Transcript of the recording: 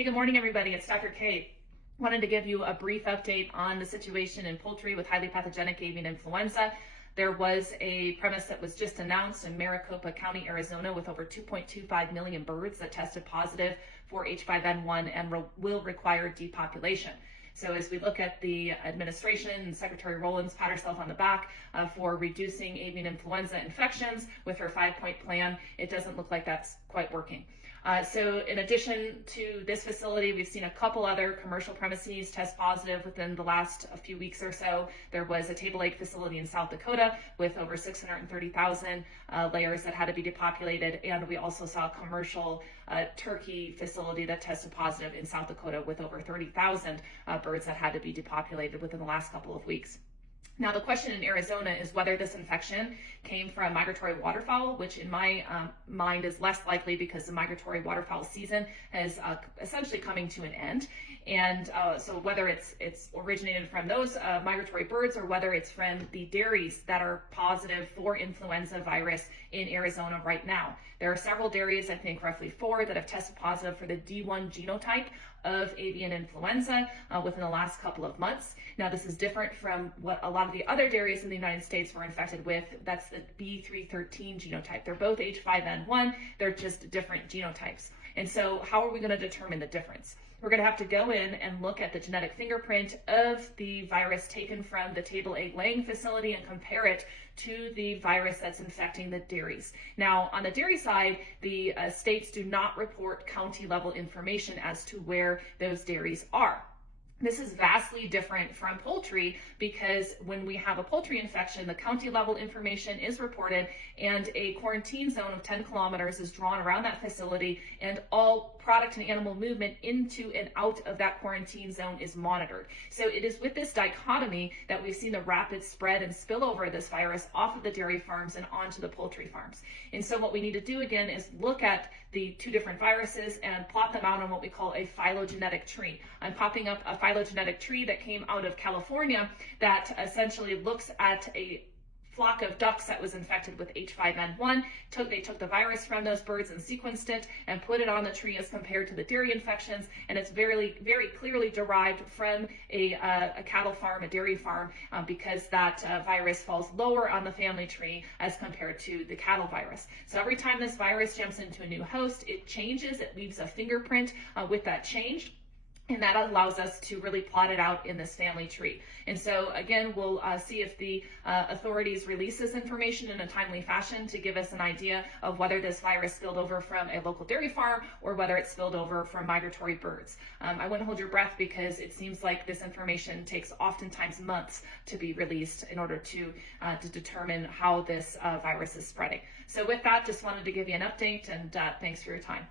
Hey, good morning, everybody. It's Dr. K. Wanted to give you a brief update on the situation in poultry with highly pathogenic avian influenza. There was a premise that was just announced in Maricopa County, Arizona, with over 2.25 million birds that tested positive for H5N1 and will require depopulation. So as we look at the administration, Secretary Rowlands pat herself on the back for reducing avian influenza infections with her 5-point plan, it doesn't look like that's quite working. So in addition to this facility, we've seen a couple other commercial premises test positive within the last few weeks or so. There was a table egg facility in South Dakota with over 630,000 layers that had to be depopulated, and we also saw a commercial turkey facility that tested positive in South Dakota with over 30,000 birds that had to be depopulated within the last couple of weeks. Now, the question in Arizona is whether this infection came from migratory waterfowl, which in my mind is less likely because the migratory waterfowl season is essentially coming to an end. And so whether it's originated from those migratory birds or whether it's from the dairies that are positive for influenza virus in Arizona right now. There are several dairies, I think roughly 4, that have tested positive for the D1 genotype of avian influenza within the last couple of months. Now, this is different from what a lot of the other dairies in the United States were infected with. That's the B313 genotype. They're both H5N1, they're just different genotypes. And so how are we going to determine the difference? We're going to have to go in and look at the genetic fingerprint of the virus taken from the table egg laying facility and compare it to the virus that's infecting the dairies. Now, on the dairy side, the states do not report county level information as to where those dairies are. This is vastly different from poultry because when we have a poultry infection, the county level information is reported and a quarantine zone of 10 kilometers is drawn around that facility, and all product and animal movement into and out of that quarantine zone is monitored. So it is with this dichotomy that we've seen the rapid spread and spillover of this virus off of the dairy farms and onto the poultry farms. And so what we need to do again is look at the two different viruses and plot them out on what we call a phylogenetic tree. I'm popping up a phylogenetic tree that came out of California that essentially looks at a flock of ducks that was infected with H5N1. They took the virus from those birds and sequenced it and put it on the tree as compared to the dairy infections, and it's very, very clearly derived from a cattle farm, a dairy farm, because that virus falls lower on the family tree as compared to the cattle virus. So every time this virus jumps into a new host, it changes, it leaves a fingerprint with that change. And that allows us to really plot it out in this family tree. And so again, we'll see if the authorities release this information in a timely fashion to give us an idea of whether this virus spilled over from a local dairy farm or whether it spilled over from migratory birds. I wouldn't hold your breath because it seems like this information takes oftentimes months to be released in order to determine how this virus is spreading. So with that, just wanted to give you an update, and thanks for your time.